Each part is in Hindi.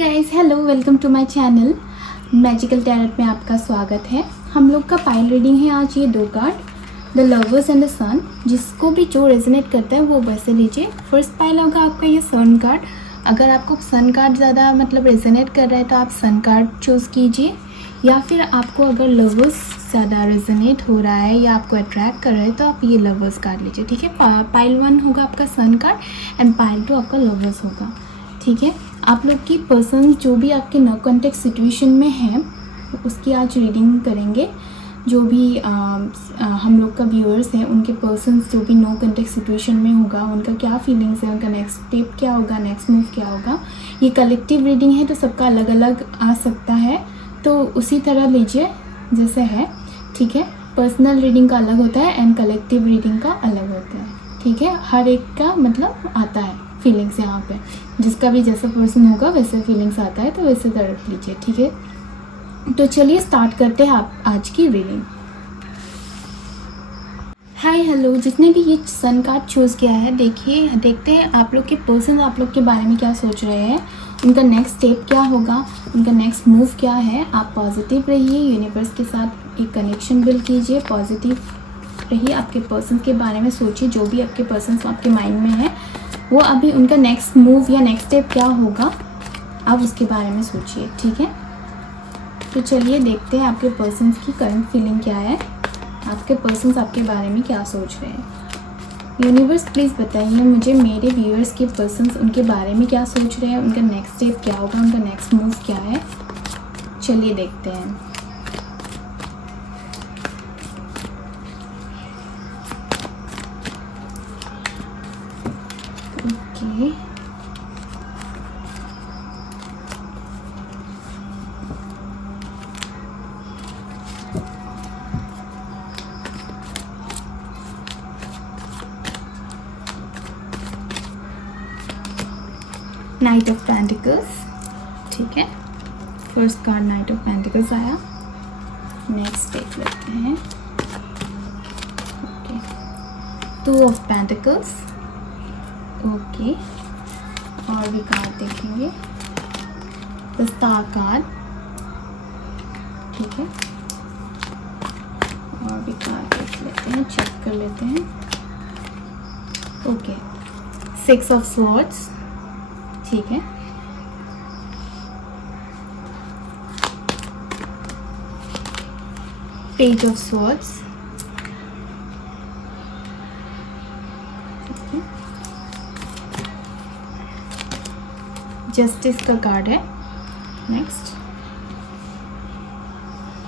Guys, hello, welcome to my channel magical tarot में आपका स्वागत है। हम लोग का पाइल रीडिंग है आज ये 2 card, the lovers and the sun. जिसको भी जो रेजोनेट करता है वो वैसे लीजिए। फर्स्ट पाइल होगा आपका ये सन कार्ड। अगर आपको सन कार्ड ज़्यादा रेजोनेट कर रहा है तो आप सन कार्ड चूज़ कीजिए, या फिर आपको अगर लवर्स ज़्यादा रेजोनेट हो रहा है या आपको अट्रैक्ट कर रहा है तो आप ये लवर्स कार्ड लीजिए। ठीक है, पाइल 1 होगा आपका सन कार्ड एंड पाइल 2 आपका लवर्स होगा। ठीक है, आप लोग की पर्सन जो भी आपके नो कॉन्टेक्ट सिचुएशन में है उसकी आज रीडिंग करेंगे। जो भी हम लोग का व्यूअर्स हैं उनके पर्सन्स जो भी नो कॉन्टेक्ट सिचुएशन में होगा उनका क्या फीलिंग्स है, उनका नेक्स्ट स्टेप क्या होगा, नेक्स्ट मूव क्या होगा। ये कलेक्टिव रीडिंग है तो सबका अलग अलग आ सकता है, तो उसी तरह लीजिए जैसे है। ठीक है, पर्सनल रीडिंग का अलग होता है एंड कलेक्टिव रीडिंग का अलग होता है। ठीक है, हर एक का आता है फीलिंग्स यहाँ पे। जिसका भी जैसा पर्सन होगा वैसे फीलिंग्स आता है, तो वैसे तरफ लीजिए। ठीक है, तो चलिए स्टार्ट करते हैं आप आज की रीडिंग। हाय हेलो, जिसने भी ये सन कार्ड चूज़ किया है देखते हैं आप लोग के पर्सन आप लोग के बारे में क्या सोच रहे हैं, उनका नेक्स्ट स्टेप क्या होगा, उनका नेक्स्ट मूव क्या है। आप पॉजिटिव रहिए, यूनिवर्स के साथ एक कनेक्शन बिल्ड कीजिए, पॉजिटिव रहिए, आपके पर्सन के बारे में सोचिए। जो भी आपके पर्सन आपके माइंड में है वो अभी उनका नेक्स्ट मूव या नेक्स्ट स्टेप क्या होगा आप उसके बारे में सोचिए। ठीक है, तो चलिए देखते हैं आपके पर्सन्स की करंट फीलिंग क्या है, आपके पर्सन्स आपके बारे में क्या सोच रहे हैं। यूनिवर्स प्लीज़ बताइए मुझे, मेरे व्यूअर्स के पर्सन्स उनके बारे में क्या सोच रहे हैं, उनका नेक्स्ट स्टेप क्या होगा, उनका नेक्स्ट मूव क्या है। चलिए देखते हैं। Okay, night of pentacles. ठीक है, first card night of pentacles आया। नेक्स्ट देख लेते हैं। Okay, 2 of pentacles. ओके, और भी कार्ड देखेंगे। The star card. ठीक है, और भी कार्ड देख लेते हैं, चेक कर लेते हैं। Okay, 6 of swords. ठीक है, पेज ऑफ स्वॉर्ड्स। जस्टिस का कार्ड है नेक्स्ट।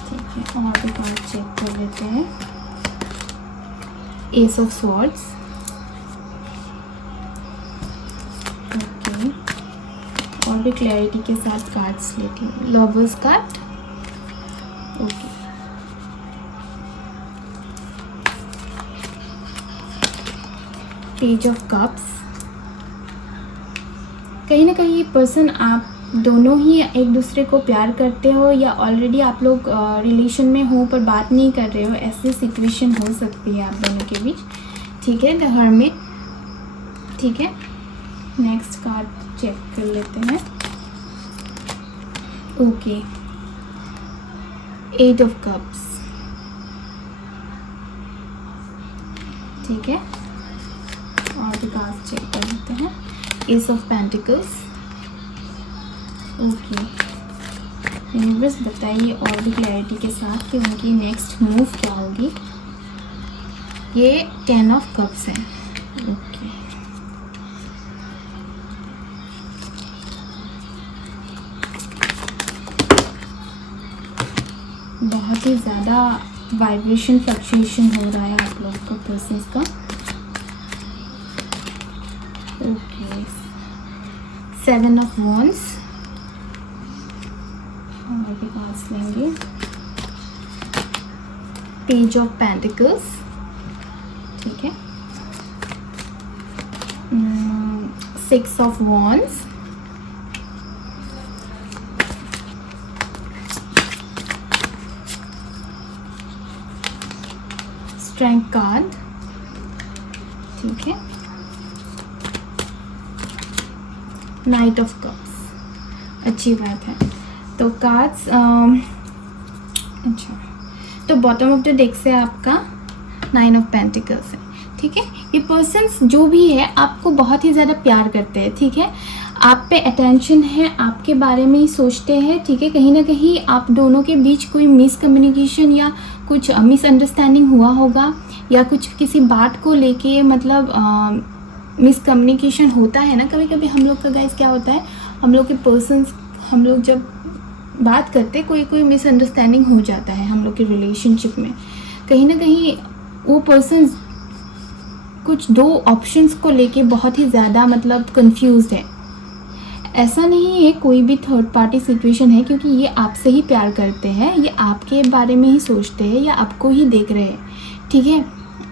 ठीक है, और भी कार्ड चेक कर लेते हैं। S of swords. ओके, और भी क्लैरिटी के साथ कार्ड्स लेती हूँ। Lovers card. Okay, page of cups. कहीं ना कहीं ये पर्सन आप दोनों ही एक दूसरे को प्यार करते हो या ऑलरेडी आप लोग रिलेशन में हो पर बात नहीं कर रहे हो, ऐसी सिचुएशन हो सकती है आप दोनों के बीच। ठीक है, द हर्मिट। ठीक है, नेक्स्ट कार्ड चेक कर लेते हैं। Okay, 8 of cups. ठीक है, और भी कार्ड चेक कर लेते हैं। S of pentacles. Okay, universe बताइए और भी क्लैरिटी के साथ कि उनकी नेक्स्ट मूव क्या होगी। ये 10 ऑफ कप्स है। ओके, बहुत ही ज़्यादा वाइब्रेशन फ्लक्चुएशन हो रहा है आप लोग का पर्सन्स का। Okay, 7 of wands. और भी कार्ड्स लेंगे। Page of pentacles. ठीक है, 6 ऑफ वॉन्ड्स। Strength card. ठीक है, नाइट ऑफ कप्स। अच्छी बात है। तो कार्ड्स अच्छा, तो बॉटम ऑफ द डेक से आपका 9 ऑफ पेंटिकल्स है, ठीक है। ये पर्सन्स जो भी है आपको बहुत ही ज़्यादा प्यार करते हैं, ठीक है। आप पे अटेंशन है, आपके बारे में ही सोचते हैं, ठीक है। कहीं ना कहीं आप दोनों के बीच कोई मिसकम्युनिकेशन या कुछ मिसअंडरस्टैंडिंग हुआ होगा, या कुछ किसी बात को लेके मतलब मिसकम्युनिकेशन होता है ना कभी कभी हम लोग का। गाइस क्या होता है, हम लोग के पर्सन्स, हम लोग जब बात करते कोई मिसअंडरस्टैंडिंग हो जाता है हम लोग के रिलेशनशिप में। कहीं ना कहीं वो पर्सन्स कुछ दो ऑप्शंस को लेके बहुत ही ज़्यादा मतलब कंफ्यूज्ड है। ऐसा नहीं है कोई भी थर्ड पार्टी सिचुएशन है, क्योंकि ये आपसे ही प्यार करते हैं, ये आपके बारे में ही सोचते हैं या आपको ही देख रहे हैं, ठीक है।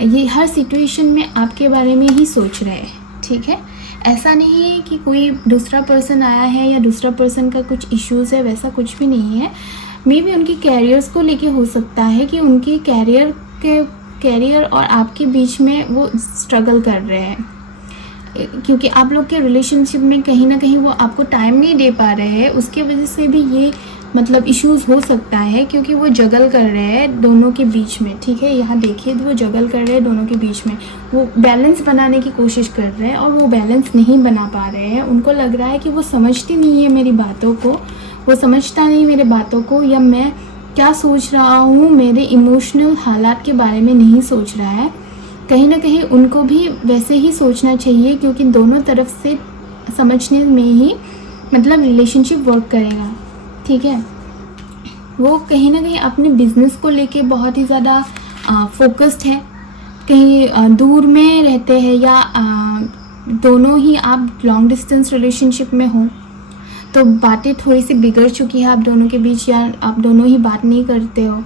ये हर सिचुएशन में आपके बारे में ही सोच रहे हैं, ठीक है। ऐसा नहीं है कि कोई दूसरा पर्सन आया है या दूसरा पर्सन का कुछ इश्यूज़ है, वैसा कुछ भी नहीं है। मे बी उनकी कैरियर्स को लेके हो सकता है कि उनके कैरियर और आपके बीच में वो स्ट्रगल कर रहे हैं, क्योंकि आप लोग के रिलेशनशिप में कहीं ना कहीं वो आपको टाइम नहीं दे पा रहे हैं। उसके वजह से भी ये मतलब इश्यूज़ हो सकता है, क्योंकि वो जगल कर रहे हैं दोनों के बीच में, ठीक है। यहाँ देखिए तो वो जगल कर रहे हैं दोनों के बीच में, वो बैलेंस बनाने की कोशिश कर रहे हैं और वो बैलेंस नहीं बना पा रहे हैं। उनको लग रहा है कि वो समझती नहीं है मेरी बातों को, वो समझता नहीं मेरे बातों को, या मैं क्या सोच रहा हूँ मेरे इमोशनल हालात के बारे में नहीं सोच रहा है। कहीं ना कहीं उनको भी वैसे ही सोचना चाहिए, क्योंकि दोनों तरफ से समझने में ही मतलब रिलेशनशिप वर्क करेगा, ठीक है। वो कहीं ना कहीं अपने बिजनेस को लेके बहुत ही ज़्यादा फोकस्ड है, कहीं दूर में रहते हैं, या दोनों ही आप लॉन्ग डिस्टेंस रिलेशनशिप में हो तो बातें थोड़ी सी बिगड़ चुकी है आप दोनों के बीच, या आप दोनों ही बात नहीं करते हो।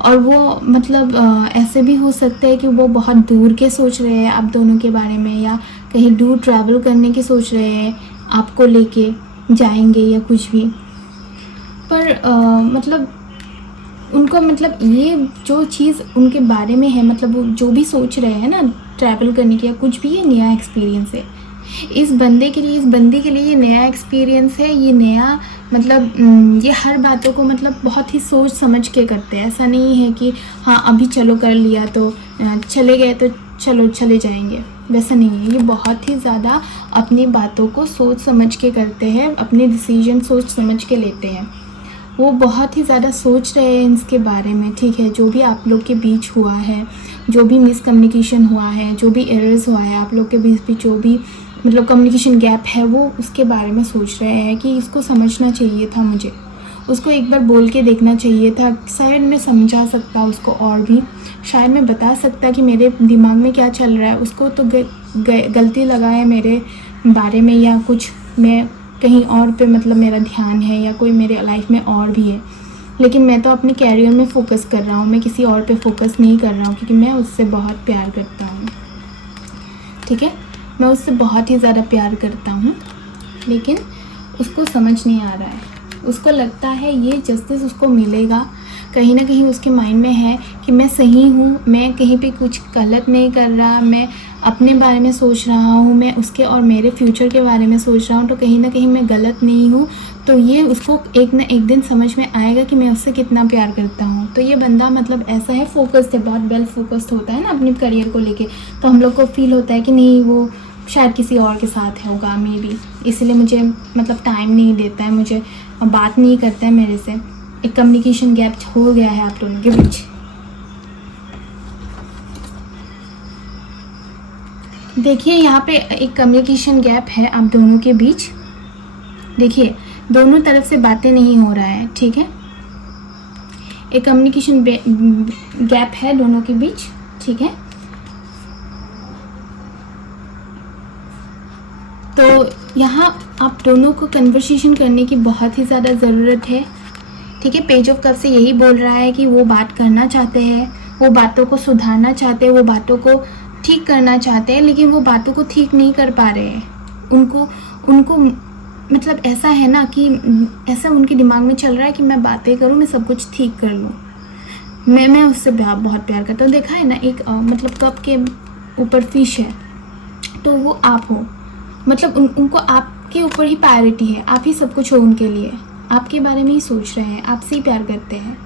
और वो मतलब ऐसे भी हो सकता है कि वो बहुत दूर के सोच रहे हैं आप दोनों के बारे में, या कहीं दूर ट्रैवल करने की सोच रहे हैं, आपको लेके जाएंगे या कुछ भी। पर मतलब उनको मतलब ये जो चीज़ उनके बारे में है, मतलब वो जो भी सोच रहे हैं ना ट्रैवल करने की या कुछ भी, ये नया एक्सपीरियंस है इस बंदे के लिए, इस बंदी के लिए ये नया एक्सपीरियंस है। ये नया मतलब ये हर बातों को मतलब बहुत ही सोच समझ के करते हैं। ऐसा नहीं है कि हाँ अभी चलो कर लिया तो चले गए तो चलो चले जाएंगे, वैसा नहीं है। ये बहुत ही ज़्यादा अपनी बातों को सोच समझ के करते हैं, अपने डिसीजन सोच समझ के लेते हैं। वो बहुत ही ज़्यादा सोच रहे हैं इसके बारे में, ठीक है। जो भी आप लोग के बीच हुआ है, जो भी मिसकम्युनिकेशन हुआ है, जो भी एरर्स हुआ है आप लोग के बीच भी, जो भी मतलब कम्युनिकेशन गैप है, वो उसके बारे में सोच रहे हैं कि इसको समझना चाहिए था, मुझे उसको एक बार बोल के देखना चाहिए था। शायद मैं समझा सकता उसको, और भी शायद मैं बता सकता कि मेरे दिमाग में क्या चल रहा है। उसको तो गलती लगा है मेरे बारे में, या कुछ मैं कहीं और पे मतलब मेरा ध्यान है, या कोई मेरे लाइफ में और भी है। लेकिन मैं तो अपने कैरियर में फ़ोकस कर रहा हूँ, मैं किसी और पे फोकस नहीं कर रहा हूँ, क्योंकि मैं उससे बहुत प्यार करता हूँ, ठीक है। मैं उससे बहुत ही ज़्यादा प्यार करता हूँ, लेकिन उसको समझ नहीं आ रहा है। उसको लगता है ये जस्टिस उसको मिलेगा, कहीं ना कहीं उसके माइंड में है कि मैं सही हूँ, मैं कहीं पे कुछ गलत नहीं कर रहा, मैं अपने बारे में सोच रहा हूँ, मैं उसके और मेरे फ्यूचर के बारे में सोच रहा हूँ, तो कहीं ना कहीं मैं गलत नहीं हूँ। तो ये उसको एक ना एक दिन समझ में आएगा कि मैं उससे कितना प्यार करता हूँ। तो ये बंदा मतलब ऐसा है, फोकस्ड है, बहुत वेल फोकस्ड होता है ना अपने करियर को लेके, तो हम लोग को फील होता है कि नहीं वो शायद किसी और के साथ होगा मे बी, इसलिए मुझे मतलब टाइम नहीं देता है, मुझे बात नहीं करता है मेरे से। एक कम्युनिकेशन गैप हो गया है आप दोनों के बीच। देखिए यहाँ पे एक कम्युनिकेशन गैप है आप दोनों के बीच। देखिए दोनों तरफ से बातें नहीं हो रहा है, ठीक है। एक कम्युनिकेशन गैप है दोनों के बीच, ठीक है। तो यहाँ आप दोनों को कन्वर्सेशन करने की बहुत ही ज़्यादा ज़रूरत है, ठीक है। पेज ऑफ कप से यही बोल रहा है कि वो बात करना चाहते हैं, वो बातों को सुधारना चाहते हैं, वो बातों को ठीक करना चाहते हैं, लेकिन वो बातों को ठीक नहीं कर पा रहे हैं। उनको मतलब ऐसा है ना कि ऐसा उनके दिमाग में चल रहा है कि मैं बातें करूँ, मैं सब कुछ ठीक कर लूँ, मैं उससे बहुत प्यार करता हूँ। देखा है ना एक मतलब कप के ऊपर फिश है, तो वो आप हो, मतलब उनको आप आपके ऊपर ही प्रायोरिटी है, आप ही सब कुछ हो उनके लिए, आपके बारे में ही सोच रहे हैं, आपसे ही प्यार करते हैं,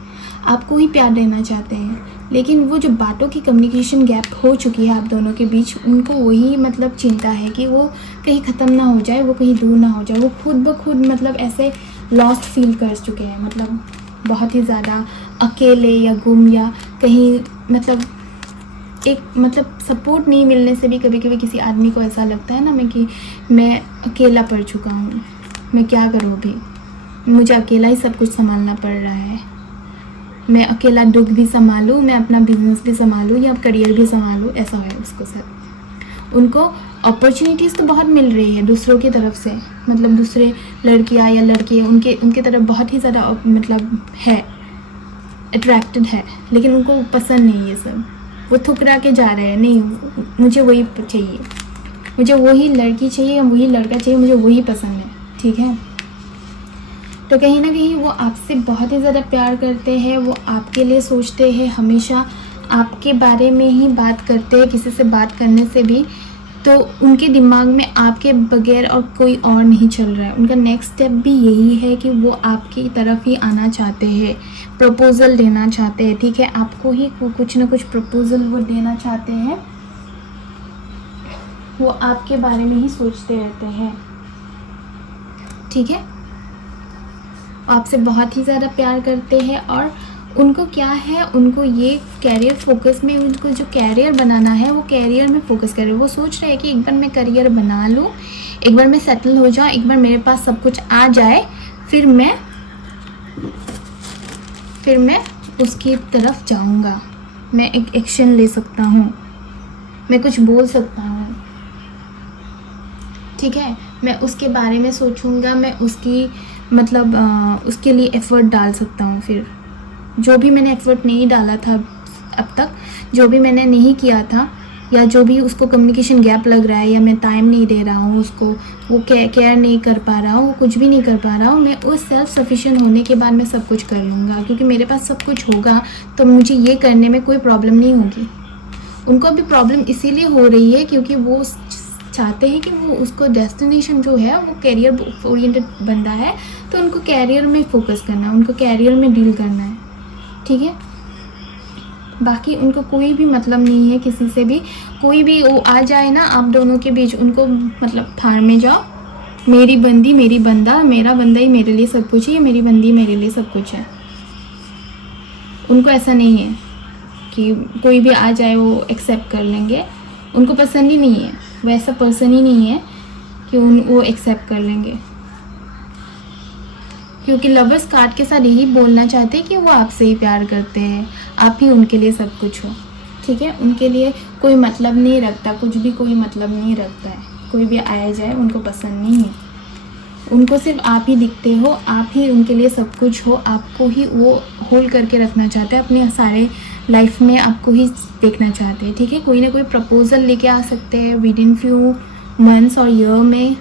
आपको ही प्यार देना चाहते हैं। लेकिन वो जो बातों की कम्युनिकेशन गैप हो चुकी है आप दोनों के बीच, उनको वही मतलब चिंता है कि वो कहीं ख़त्म ना हो जाए, वो कहीं दूर ना हो जाए। वो खुद ब खुद मतलब ऐसे लॉस्ट फील कर चुके हैं, मतलब बहुत ही ज़्यादा अकेले या गुम, या कहीं मतलब एक मतलब सपोर्ट नहीं मिलने से भी कभी कभी किसी आदमी को ऐसा लगता है ना कि मैं अकेला पड़ चुका हूँ, मैं क्या करूँ अभी, मुझे अकेला ही सब कुछ संभालना पड़ रहा है, मैं अकेला दुख भी संभालूँ, मैं अपना बिजनेस भी संभालूँ या करियर भी संभालूँ, ऐसा है उसको सर। उनको अपॉर्चुनिटीज़ तो बहुत मिल रही है दूसरों की तरफ से, मतलब दूसरे लड़कियाँ या लड़के उनके तरफ बहुत ही ज़्यादा मतलब है, अट्रैक्टेड है, लेकिन उनको पसंद नहीं ये सब। वो ठुकरा के जा रहे हैं, नहीं मुझे वही चाहिए, मुझे वही लड़की चाहिए या वही लड़का चाहिए, मुझे वही पसंद है, ठीक है। तो कहीं ना कहीं वो आपसे बहुत ही ज़्यादा प्यार करते हैं, वो आपके लिए सोचते हैं, हमेशा आपके बारे में ही बात करते हैं, किसी से बात करने से भी तो उनके दिमाग में आपके बगैर और कोई और नहीं चल रहा है। उनका नेक्स्ट स्टेप भी यही है कि वो आपकी तरफ ही आना चाहते हैं, प्रपोज़ल देना चाहते हैं, ठीक है। आपको ही कुछ ना कुछ प्रपोज़ल वो देना चाहते हैं, वो आपके बारे में ही सोचते रहते हैं, ठीक है। आपसे बहुत ही ज़्यादा प्यार करते हैं और उनको क्या है, उनको ये कैरियर फोकस में, उनको जो कैरियर बनाना है वो कैरियर में फोकस कर रहे हैं। वो सोच रहे हैं कि एक बार मैं करियर बना लूँ, एक बार मैं सेटल हो जाऊँ, एक बार मेरे पास सब कुछ आ जाए, फिर मैं उसकी तरफ जाऊँगा, मैं एक एक्शन ले सकता हूँ, मैं कुछ बोल सकता हूँ, ठीक है। मैं उसके बारे में सोचूंगा, मैं उसकी मतलब उसके लिए एफ़र्ट डाल सकता हूँ। फिर जो भी मैंने एफ़र्ट नहीं डाला था अब तक, जो भी मैंने नहीं किया था, या जो भी उसको कम्युनिकेशन गैप लग रहा है, या मैं टाइम नहीं दे रहा हूँ उसको, वो केयर नहीं कर पा रहा हूँ, कुछ भी नहीं कर पा रहा हूँ, मैं उस सेल्फ सफिशिएंट होने के बाद मैं सब कुछ कर लूँगा, क्योंकि मेरे पास सब कुछ होगा तो मुझे ये करने में कोई प्रॉब्लम नहीं होगी। उनको अभी प्रॉब्लम इसीलिए हो रही है क्योंकि वो चाहते हैं कि वो उसको डेस्टिनेशन जो है वो कैरियर ओरिएंटेड बंदा है, तो उनको कैरियर में फोकस करना है, उनको कैरियर में डील करना है, ठीक है। बाकी उनको कोई भी मतलब नहीं है किसी से भी, कोई भी वो आ जाए ना आप दोनों के बीच, उनको मतलब फाड़ में जाओ, मेरी बंदी मेरी बंदा, मेरा बंदा ही मेरे लिए सब कुछ है, मेरी बंदी मेरे लिए सब कुछ है। उनको ऐसा नहीं है कि कोई भी आ जाए वो एक्सेप्ट कर लेंगे, उनको पसंद ही नहीं है, वैसा पर्सन ही नहीं है कि वो एक्सेप्ट कर लेंगे, क्योंकि लवर्स कार्ड के साथ यही बोलना चाहते हैं कि वो आपसे ही प्यार करते हैं, आप ही उनके लिए सब कुछ हो, ठीक है। उनके लिए कोई मतलब नहीं रखता, कुछ भी कोई मतलब नहीं रखता है, कोई भी आया जाए उनको पसंद नहीं है, उनको सिर्फ आप ही दिखते हो, आप ही उनके लिए सब कुछ हो, आपको ही वो होल्ड करके रखना चाहते हैं अपने सारे लाइफ में, आपको ही देखना चाहते हैं, ठीक है। कोई ना कोई प्रपोज़ल लेके आ सकते हैं विद इन फ्यू मंथ्स और ईयर में,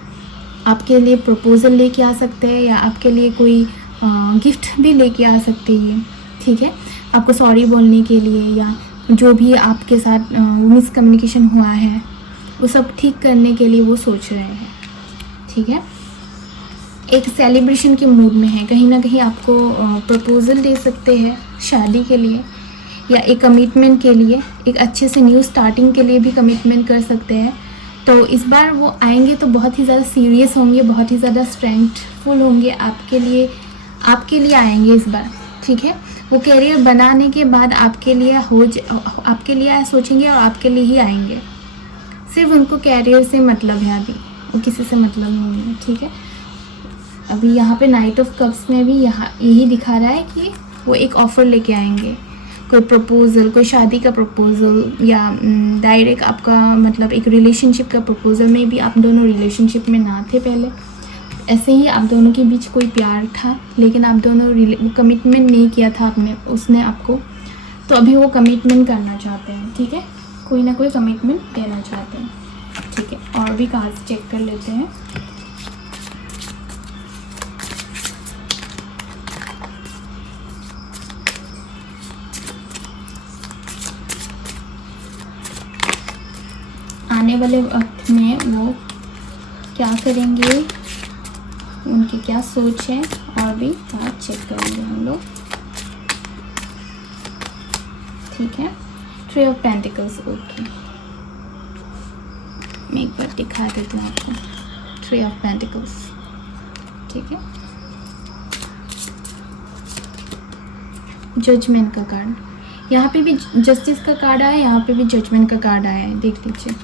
आपके लिए प्रपोज़ल लेके आ सकते हैं, या आपके लिए कोई गिफ्ट भी लेके आ सकते हैं, ठीक है। आपको सॉरी बोलने के लिए, या जो भी आपके साथ मिसकम्युनिकेशन हुआ है वो सब ठीक करने के लिए वो सोच रहे हैं, ठीक है। एक सेलिब्रेशन के मूड में है, कहीं ना कहीं आपको प्रपोज़ल दे सकते हैं शादी के लिए, या एक कमिटमेंट के लिए, एक अच्छे से न्यू स्टार्टिंग के लिए भी कमिटमेंट कर सकते हैं। तो इस बार वो आएंगे तो बहुत ही ज़्यादा सीरियस होंगे, बहुत ही ज़्यादा स्ट्रेंथफुल होंगे, आपके लिए आएंगे इस बार, ठीक है। वो कैरियर बनाने के बाद आपके लिए सोचेंगे और आपके लिए ही आएंगे। सिर्फ उनको कैरियर से मतलब है, अभी वो किसी से मतलब नहीं है, ठीक है। अभी यहाँ पे नाइट ऑफ कप्स में भी यही दिखा रहा है कि वो एक ऑफ़र लेके आएंगे, कोई प्रपोज़ल, कोई शादी का प्रपोज़ल, या डायरेक्ट आपका मतलब एक रिलेशनशिप का प्रपोज़ल में भी। आप दोनों रिलेशनशिप में ना थे पहले, ऐसे ही आप दोनों के बीच कोई प्यार था, लेकिन आप दोनों कमिटमेंट नहीं किया था उसने आपको, तो अभी वो कमिटमेंट करना चाहते हैं, ठीक है। कोई ना कोई कमिटमेंट देना चाहते हैं, ठीक है। और भी कार्ड्स चेक कर लेते हैं। आने वाले वक्त में वो क्या करेंगे, उनकी क्या सोच है और भी कार्ड चेक करेंगे हम लोग। ठीक है, 3 ऑफ पेंटिकल्स। ओके, मैं एक बार दिखा देती हूँ आपको 3 ऑफ पेंटिकल्स। ठीक है, जजमेंट का कार्ड, यहाँ पे भी जस्टिस का कार्ड आया है, यहाँ पे भी जजमेंट का कार्ड आया है, देख लीजिए।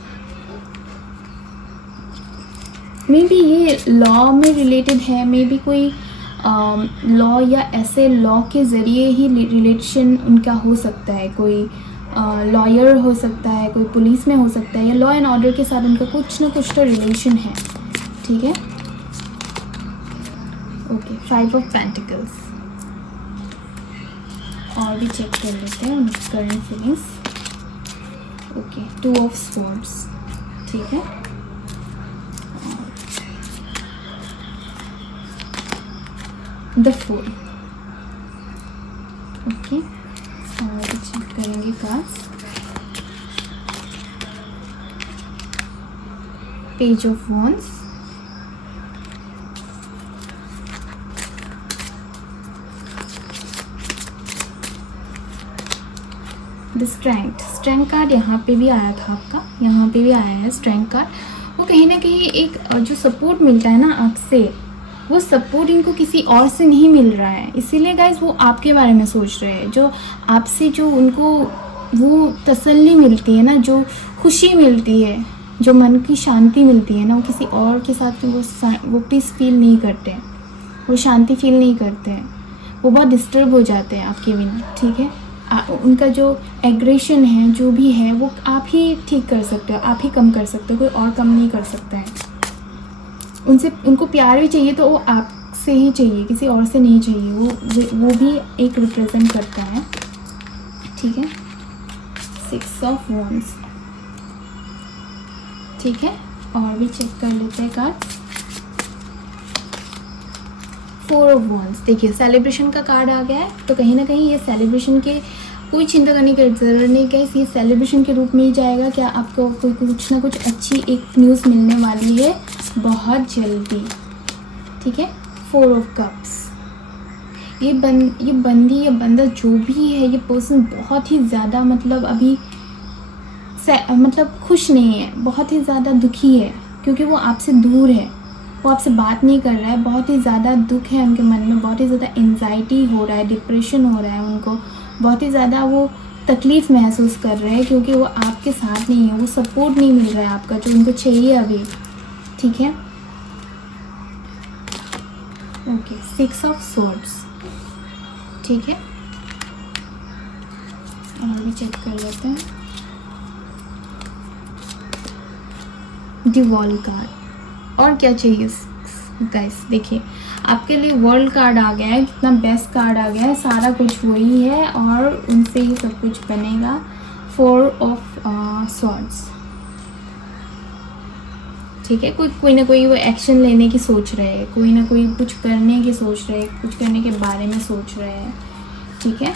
मे बी ये लॉ में रिलेटेड है, मे बी कोई लॉ या ऐसे लॉ के ज़रिए ही रिलेशन उनका हो सकता है। कोई लॉयर हो सकता है, कोई पुलिस में हो सकता है, या लॉ एंड ऑर्डर के साथ उनका कुछ ना कुछ तो रिलेशन है। ठीक है, ओके, 5 ऑफ पेंटिकल्स। और भी चेक कर लेते हैं उनकी current feelings. Okay, 2 of swords. ठीक है, द 4। ओके, और भी चेक करेंगे cards. Page of wands, the strength card यहाँ पे भी आया था आपका, यहाँ पे भी आया है स्ट्रेंथ कार्ड। वो कहीं ना कहीं एक जो सपोर्ट मिलता है ना आपसे, वो सपोर्ट इनको किसी और से नहीं मिल रहा है, इसीलिए गाइज वो आपके बारे में सोच रहे हैं। जो आपसे जो उनको वो तसल्ली मिलती है ना, जो खुशी मिलती है, जो मन की शांति मिलती है ना, वो किसी और के साथ वो पीस फील नहीं करते हैं, वो शांति फील नहीं करते हैं, वो बहुत डिस्टर्ब हो जाते हैं आपके बिना। ठीक है, उनका जो एग्रेशन है, जो भी है, वो आप ही ठीक कर सकते हो, आप ही कम कर सकते हो, कोई और कम नहीं कर सकता है। उनको प्यार भी चाहिए तो वो आपसे ही चाहिए, किसी और से नहीं चाहिए। वो भी एक रिप्रेजेंट करता है। ठीक है, 6 ऑफ वॉन्ड्स। ठीक है, और भी चेक कर लेते हैं कार्ड। 4 of wands. देखिए, सेलिब्रेशन का कार्ड आ गया है, तो कहीं ना कहीं ये सेलिब्रेशन के कोई चिंता करने की ज़रूरत नहीं है। ये सेलिब्रेशन के रूप में ही जाएगा। क्या आपको कोई कुछ ना कुछ अच्छी एक न्यूज़ मिलने वाली है बहुत जल्दी। ठीक है, 4 ऑफ कप्स। ये बंदी या बंदा जो भी है, ये पर्सन बहुत ही ज़्यादा मतलब अभी खुश नहीं है, बहुत ही ज़्यादा दुखी है, क्योंकि वो आपसे दूर है, वो आपसे बात नहीं कर रहा है। बहुत ही ज़्यादा दुख है उनके मन में, बहुत ही ज़्यादा एंजाइटी हो रहा है, डिप्रेशन हो रहा है उनको, बहुत ही ज़्यादा वो तकलीफ़ महसूस कर रहे हैं, क्योंकि वो आपके साथ नहीं है, वो सपोर्ट नहीं मिल रहा है आपका जो उनको चाहिए अभी। ठीक है, ओके, 6 ऑफ स्वॉर्ड्स। ठीक है, और भी चेक कर लेते हैं। The world card. और क्या चाहिए गाइस, देखिए आपके लिए वर्ल्ड कार्ड आ गया है, कितना बेस्ट कार्ड आ गया है, सारा कुछ वही है और उनसे ही सब कुछ बनेगा। 4 ऑफ स्वॉर्ड्स। ठीक है, कोई ना कोई वो एक्शन लेने की सोच रहे हैं, कोई ना कोई कुछ करने की सोच रहे हैं, कुछ करने के बारे में सोच रहे हैं। ठीक है,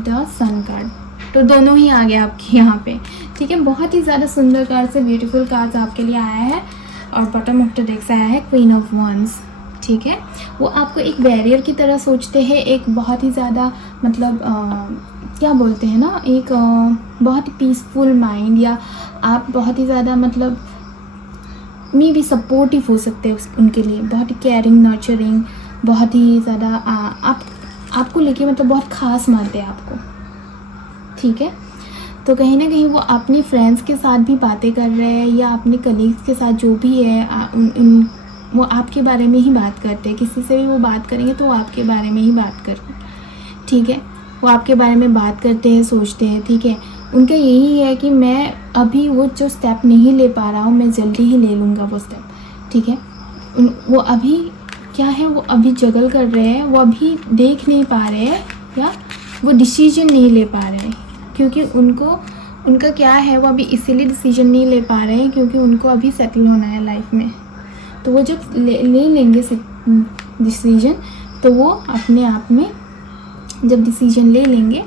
द सन कार्ड, तो दोनों ही आ गया आपके यहाँ पे। ठीक है, बहुत ही ज़्यादा सुंदर कार्ड से ब्यूटीफुल कार्ड्स आपके लिए आया है। और बॉटम ऑफ द डेक से आया है क्वीन ऑफ वॉन्ड्स। ठीक है, वो आपको एक बैरियर की तरह सोचते हैं, एक बहुत ही ज़्यादा मतलब क्या बोलते हैं ना, एक बहुत ही पीसफुल माइंड, या आप बहुत ही ज़्यादा मतलब में भी सपोर्टिव हो सकते हैं उनके लिए, बहुत ही केयरिंग, नर्चरिंग, बहुत ही ज़्यादा आपको लेके मतलब बहुत ख़ास मानते हैं आपको। ठीक है, तो कहीं ना कहीं वो अपने फ्रेंड्स के साथ भी बातें कर रहे हैं, या अपने कलीग्स के साथ जो भी है वो आपके बारे में ही बात करते हैं। किसी से भी वो बात करेंगे तो वो आपके बारे में ही बात करेंगे। ठीक है, वो आपके बारे में बात करते हैं, सोचते हैं। ठीक है, उनका यही है कि मैं अभी वो जो स्टेप नहीं ले पा रहा हूँ, मैं जल्दी ही ले लूँगा वो स्टेप। ठीक है, वो अभी क्या है, वो अभी जगल कर रहे हैं, वो अभी देख नहीं पा रहे हैं, या वो डिसीजन नहीं ले पा रहे हैं, क्योंकि उनका क्या है, वो अभी इसीलिए डिसीजन नहीं ले पा रहे हैं क्योंकि उनको अभी सेटल होना है लाइफ में। तो वो जब ले लेंगे डिसीजन, तो वो अपने आप में जब डिसीजन ले लेंगे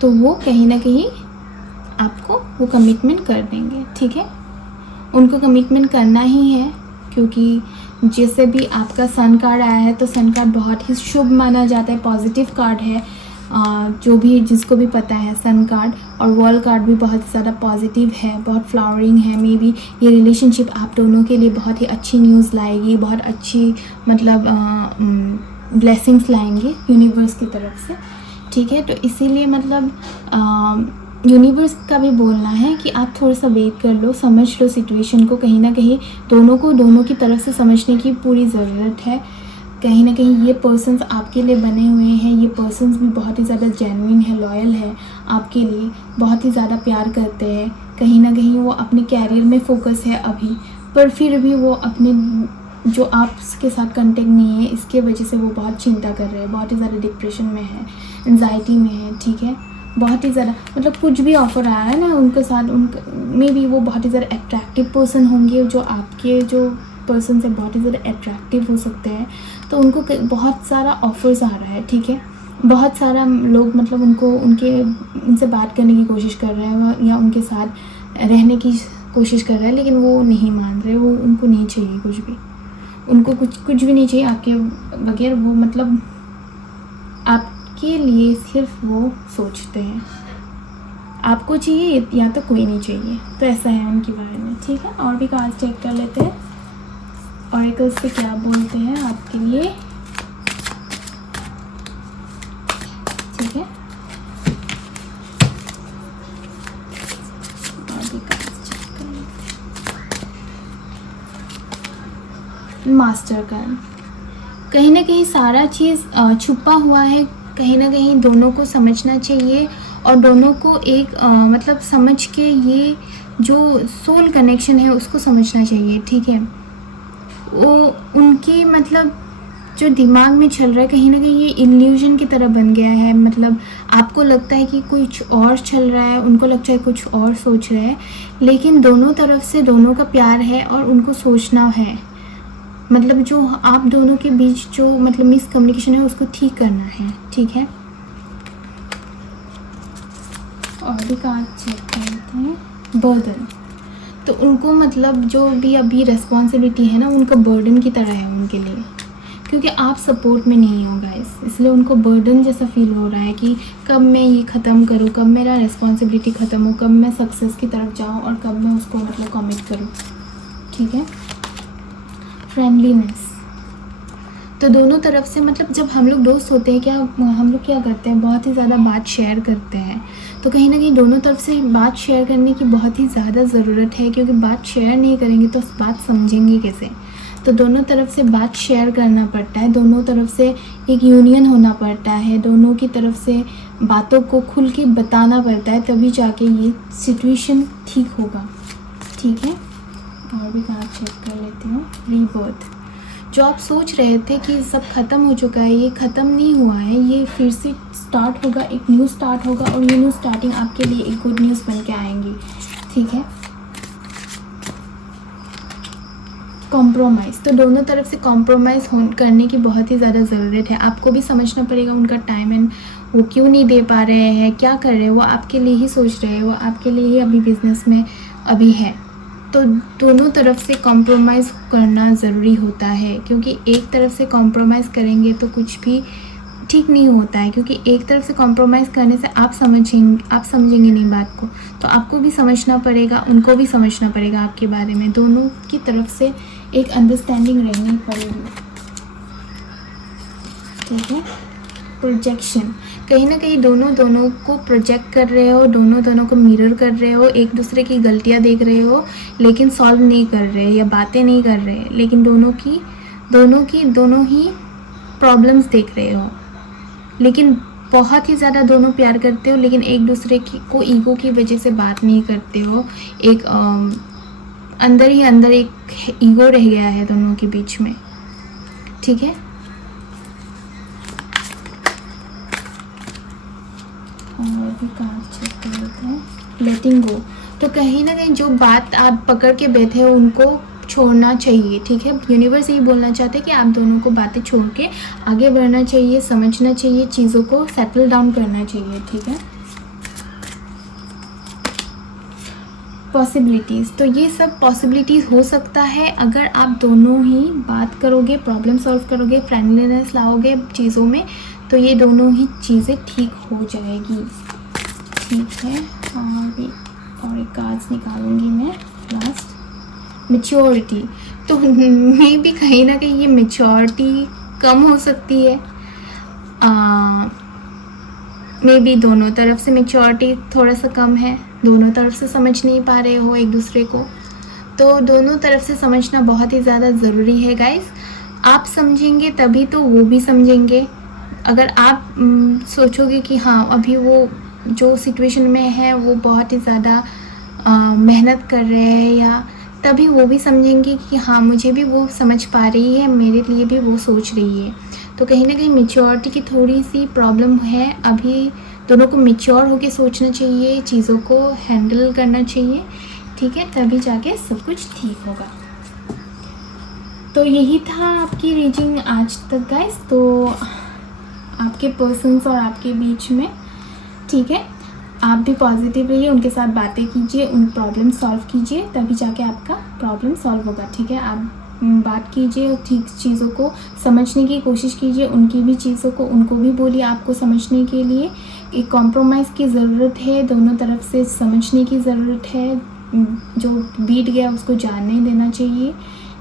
तो वो कहीं ना कहीं आपको वो कमिटमेंट कर देंगे। ठीक है, उनको कमिटमेंट करना ही है, क्योंकि जैसे भी आपका सन कार्ड आया है तो सन कार्ड बहुत ही शुभ माना जाता है, पॉजिटिव कार्ड है। जो भी जिसको भी पता है सन कार्ड और वर्ल्ड कार्ड भी बहुत ज़्यादा पॉजिटिव है, बहुत फ्लावरिंग है। मे बी ये रिलेशनशिप आप दोनों के लिए बहुत ही अच्छी न्यूज़ लाएगी, बहुत अच्छी मतलब ब्लेसिंग्स लाएंगे यूनिवर्स की तरफ से, ठीक है। तो इसीलिए मतलब यूनिवर्स का भी बोलना है कि आप थोड़ा सा वेट कर लो, समझ लो सिचुएशन को। कहीं ना कहीं दोनों की तरफ से समझने की पूरी ज़रूरत है। कहीं ना कहीं ये पर्सन्स आपके लिए बने हुए हैं, ये पर्सन्स भी बहुत ही ज़्यादा जेन्युइन है, लॉयल है आपके लिए, बहुत ही ज़्यादा प्यार करते हैं। कहीं ना कहीं वो अपने कैरियर में फोकस है अभी, पर फिर भी वो अपने जो आपके साथ कांटेक्ट नहीं है इसके वजह से वो बहुत चिंता कर रहे हैं, बहुत ही ज़्यादा डिप्रेशन में है, एंजाइटी में है, ठीक है। बहुत ही ज़्यादा मतलब कुछ भी ऑफ़र आया है ना उनके साथ, उनका मे बी वो बहुत ही ज़्यादा अट्रैक्टिव पर्सन होंगे, जो आपके जो पर्सन से बहुत ही ज़्यादा अट्रैक्टिव हो सकते हैं। तो उनको बहुत सारा ऑफ़र्स आ रहा है, ठीक है। बहुत सारा लोग मतलब उनसे बात करने की कोशिश कर रहे हैं या उनके साथ रहने की कोशिश कर रहे हैं, लेकिन वो नहीं मान रहे। वो उनको नहीं चाहिए कुछ भी, उनको कुछ भी नहीं चाहिए आपके बगैर। वो मतलब आपके लिए सिर्फ वो सोचते हैं, आपको चाहिए या तो कोई नहीं चाहिए। तो ऐसा है उनके बारे में, ठीक है। और भी कार्ड चेक कर लेते हैं ऑरेकल से क्या बोलते हैं आपके लिए, ठीक है। और भी कार्ड चेक कर लेते हैं। मास्टर कार्ड, कहीं ना कहीं सारा चीज़ छुपा हुआ है, कहीं ना कहीं दोनों को समझना चाहिए और दोनों को एक मतलब समझ के ये जो सोल कनेक्शन है उसको समझना चाहिए, ठीक है। वो उनके मतलब जो दिमाग में चल रहा है कहीं ना कहीं ये इल्यूजन की तरह बन गया है। मतलब आपको लगता है कि कुछ और चल रहा है, उनको लगता है कुछ और सोच रहे हैं, लेकिन दोनों तरफ से दोनों का प्यार है और उनको सोचना है। मतलब जो आप दोनों के बीच जो मतलब मिसकम्युनिकेशन है उसको ठीक करना है, ठीक है। और भी कार्ड चेक करते हैं। बर्डन, तो उनको मतलब जो भी अभी रिस्पॉन्सिबिलिटी है ना उनका बर्डन की तरह है उनके लिए, क्योंकि आप सपोर्ट में नहीं हो गाइस, इसलिए उनको बर्डन जैसा फील हो रहा है कि कब मैं ये ख़त्म करूँ, कब मेरा रिस्पॉन्सिबिलिटी ख़त्म हो, कब मैं सक्सेस की तरफ जाऊँ और कब मैं उसको मतलब कमिट करूँ, ठीक है। फ्रेंडलीनेस, तो दोनों तरफ से मतलब जब हम लोग दोस्त होते हैं हम लोग क्या करते हैं, बहुत ही ज़्यादा बात शेयर करते हैं। तो कहीं ना कहीं दोनों तरफ से बात शेयर करने की बहुत ही ज़्यादा ज़रूरत है, क्योंकि बात शेयर नहीं करेंगे तो बात समझेंगे कैसे। तो दोनों तरफ से बात शेयर करना पड़ता है, दोनों तरफ से एक यूनियन होना पड़ता है, दोनों की तरफ से बातों को खुल के बताना पड़ता है, तभी जाके ये सिचुएशन ठीक होगा, ठीक है। और भी बात चेक कर लेती हूँ। रीबर्थ, जो आप सोच रहे थे कि सब ख़त्म हो चुका है, ये ख़त्म नहीं हुआ है, ये फिर से स्टार्ट होगा, एक न्यू स्टार्ट होगा और ये न्यू स्टार्टिंग आपके लिए एक गुड न्यूज़ बन के आएंगी, ठीक है। कॉम्प्रोमाइज़, तो दोनों तरफ से कॉम्प्रोमाइज़ करने की बहुत ही ज़्यादा ज़रूरत है। आपको भी समझना पड़ेगा उनका टाइम एंड वो क्यों नहीं दे पा रहे हैं, क्या कर रहे हैं, वो आपके लिए ही सोच रहे हैं, वो आपके लिए ही अभी बिज़नेस में अभी है। तो दोनों तरफ से कॉम्प्रोमाइज़ करना ज़रूरी होता है, क्योंकि एक तरफ से कॉम्प्रोमाइज़ करेंगे तो कुछ भी ठीक नहीं होता है, क्योंकि एक तरफ से कॉम्प्रोमाइज़ करने से आप समझेंगे नहीं बात को, तो आपको भी समझना पड़ेगा, उनको भी समझना पड़ेगा आपके बारे में, दोनों की तरफ से एक अंडरस्टैंडिंग रहनी पड़ेगी, ठीक है। प्रोजेक्शन, कहीं ना कहीं दोनों को प्रोजेक्ट कर रहे हो, दोनों को मिरर कर रहे हो, एक दूसरे की गलतियां देख रहे हो लेकिन सॉल्व नहीं कर रहे या बातें नहीं कर रहे, लेकिन दोनों ही प्रॉब्लम्स देख रहे हो, लेकिन बहुत ही ज़्यादा दोनों प्यार करते हो, लेकिन एक दूसरे को ईगो की वजह से बात नहीं करते हो। एक अंदर ही अंदर एक ईगो रह गया है दोनों के बीच में, ठीक है। और भी कार्ड चेक कर लेते हैं। लेटिंग गो, तो कहीं ना कहीं जो बात आप पकड़ के बैठे हो उनको छोड़ना चाहिए, ठीक है। यूनिवर्स यही बोलना चाहते हैं कि आप दोनों को बातें छोड़ के आगे बढ़ना चाहिए, समझना चाहिए, चीज़ों को सेटल डाउन करना चाहिए, ठीक है। पॉसिबिलिटीज़, तो ये सब पॉसिबिलिटीज़ हो सकता है अगर आप दोनों ही बात करोगे, प्रॉब्लम सॉल्व करोगे, फ्रेंडलीनेस लाओगे चीज़ों में, तो ये दोनों ही चीज़ें ठीक हो जाएगी। ठीक है, और एक कार्ड्स निकालूंगी मैं लास्ट। मैच्योरिटी, तो मे भी कहीं ना कहीं ये मैच्योरिटी कम हो सकती है। मे बी दोनों तरफ से मैच्योरिटी थोड़ा सा कम है, दोनों तरफ से समझ नहीं पा रहे हो एक दूसरे को, तो दोनों तरफ से समझना बहुत ही ज़्यादा ज़रूरी है गाइस। आप समझेंगे तभी तो वो भी समझेंगे। अगर आप सोचोगे कि हाँ अभी वो जो सिचुएशन में है वो बहुत ही ज़्यादा मेहनत कर रहे हैं, या तभी वो भी समझेंगे कि हाँ मुझे भी वो समझ पा रही है, मेरे लिए भी वो सोच रही है। तो कहीं ना कहीं मैच्योरिटी की थोड़ी सी प्रॉब्लम है, अभी दोनों को मैच्योर होकर सोचना चाहिए, चीज़ों को हैंडल करना चाहिए, ठीक है, तभी जाके सब कुछ ठीक होगा। तो यही था आपकी रीडिंग आज तक गाइस, तो आपके पर्सन्स और आपके बीच में, ठीक है, आप भी पॉजिटिव रहिए, उनके साथ बातें कीजिए, उन प्रॉब्लम सॉल्व कीजिए, तभी जाके आपका प्रॉब्लम सॉल्व होगा। ठीक है, आप बात कीजिए, ठीक चीज़ों को समझने की कोशिश कीजिए, उनकी भी चीज़ों को उनको भी बोलिए आपको समझने के लिए। एक कॉम्प्रोमाइज़ की ज़रूरत है, दोनों तरफ से समझने की ज़रूरत है, जो बीत गया उसको जानने देना चाहिए,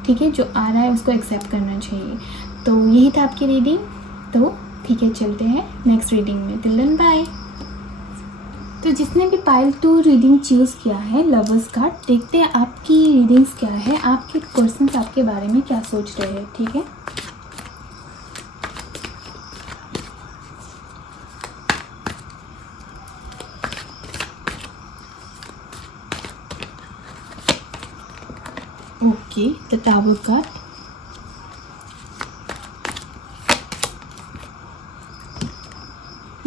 ठीक है, जो आ रहा है उसको एक्सेप्ट करना चाहिए। तो यही था आपकी रीडिंग, तो ठीक है चलते हैं नेक्स्ट रीडिंग में। Till then bye. तो जिसने भी पाइल 2 रीडिंग चूज़ किया है लवर्स कार्ड, देखते हैं आपकी रीडिंग्स क्या है, आपके पर्सन्स आपके बारे में क्या सोच रहे हैं। ठीक है, ओके, द टावर कार्ड,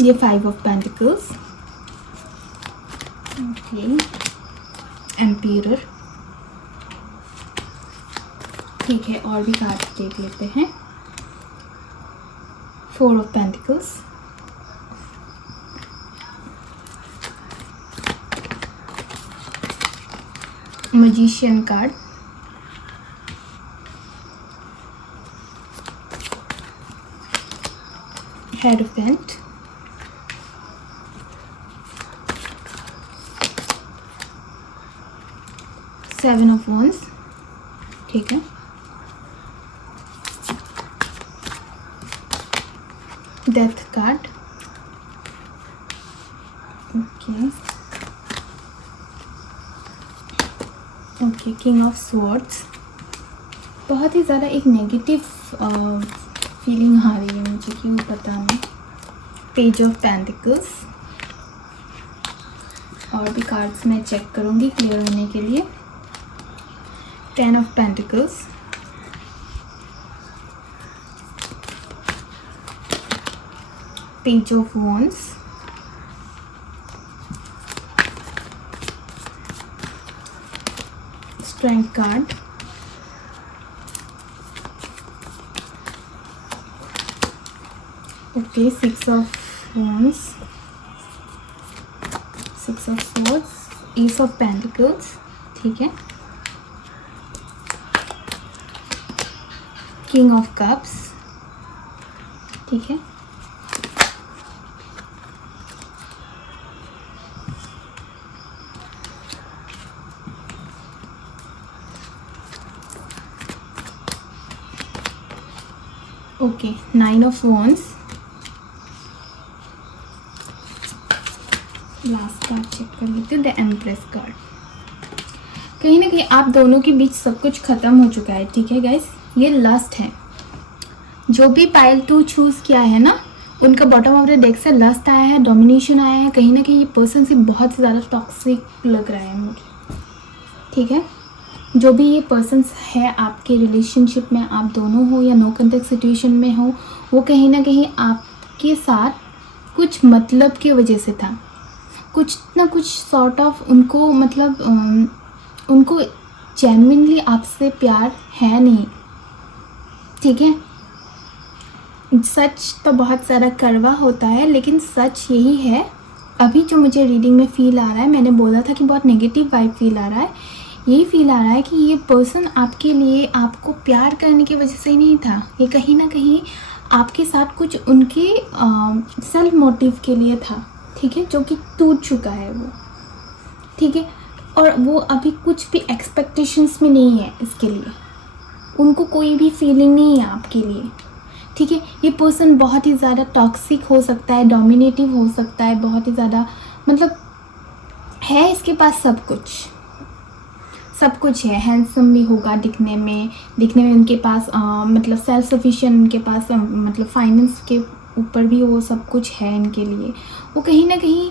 ये 5 ऑफ पेंटिकल्स, ओके, एम्पियर, ठीक है, और भी कार्ड देख लेते हैं। 4 of pentacles, magician card, hierophant, seven of wands, ठीक है, death card, okay, okay, king of swords. बहुत ही ज़्यादा एक नेगेटिव फीलिंग आ रही है मुझे, क्यों पता नहीं। पेज ऑफ पेंटिकल्स, और भी कार्ड्स मैं चेक करूँगी क्लियर होने के लिए। 10 of Pentacles, Page of Wands, Strength card, okay, 6 of Wands, 6 of Swords, Ace of Pentacles, ठीक है, किंग ऑफ कप्स, ठीक है, okay, 9 of wands, last card check कर लेते हैं, द एम्प्रेस कार्ड। कहीं ना कहीं आप दोनों के बीच सब कुछ ख़त्म हो चुका है, ठीक है गाइस, ये लस्ट है। जो भी पाइल 2 चूज़ किया है ना, उनका बॉटम ऑफ द डेक से लस्ट आया है, डोमिनेशन आया है, कहीं ना कहीं ये पर्सन से बहुत ज़्यादा टॉक्सिक लग रहा है मुझे, ठीक है। जो भी ये पर्सन्स है आपके रिलेशनशिप में, आप दोनों हो या नो कॉन्टैक्ट सिचुएशन में हो, वो कहीं ना कहीं आपके साथ कुछ मतलब की वजह से था, कुछ ना कुछ सॉर्ट ऑफ उनको मतलब उनको जेन्युइनली आपसे प्यार है नहीं, ठीक है। सच तो बहुत सारा कड़वा होता है, लेकिन सच यही है, अभी जो मुझे रीडिंग में फ़ील आ रहा है, मैंने बोला था कि बहुत नेगेटिव वाइब फील आ रहा है, यही फील आ रहा है कि ये पर्सन आपके लिए आपको प्यार करने की वजह से ही नहीं था, ये कहीं ना कहीं आपके साथ कुछ उनके सेल्फ मोटिव के लिए था, ठीक है, जो कि टूट चुका है वो, ठीक है। और वो अभी कुछ भी एक्सपेक्टेशंस में नहीं है इसके लिए, उनको कोई भी फीलिंग नहीं है आपके लिए, ठीक है। ये पर्सन बहुत ही ज़्यादा टॉक्सिक हो सकता है, डोमिनेटिव हो सकता है, बहुत ही ज़्यादा मतलब है इसके पास सब कुछ है, हैंडसम भी होगा दिखने में उनके पास मतलब सेल्फ सफिशिएंट, उनके पास मतलब फाइनेंस के ऊपर भी वो सब कुछ है इनके लिए। वो कहीं ना कहीं